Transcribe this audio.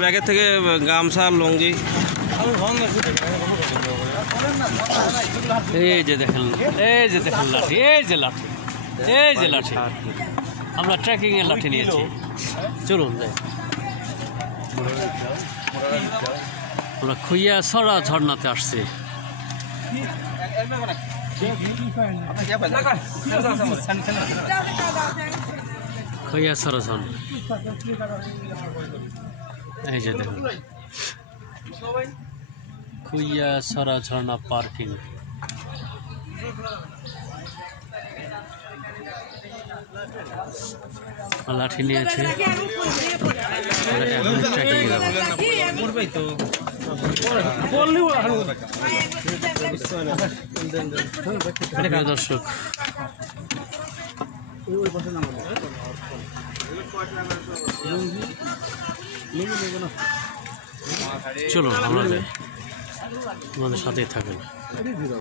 ব্যাগের থেকে গামছা লুঙ্গি এই যে দেখেন লাঠি, এই যে লাঠি আমরা ট্রেকিং এর লাঠি নিয়েছি। চলুন যাই। আমরা খুইয়াছড়া ঝর্ণাতে আসছি। খুইয়াছড়া ঝর্ণা, এই যে দেখুন খুইয়াছড়া ঝর্ণা পার্কিং। লাঠি নিয়েছে, দর্শক চলো আমাদের সাথেই থাকেন।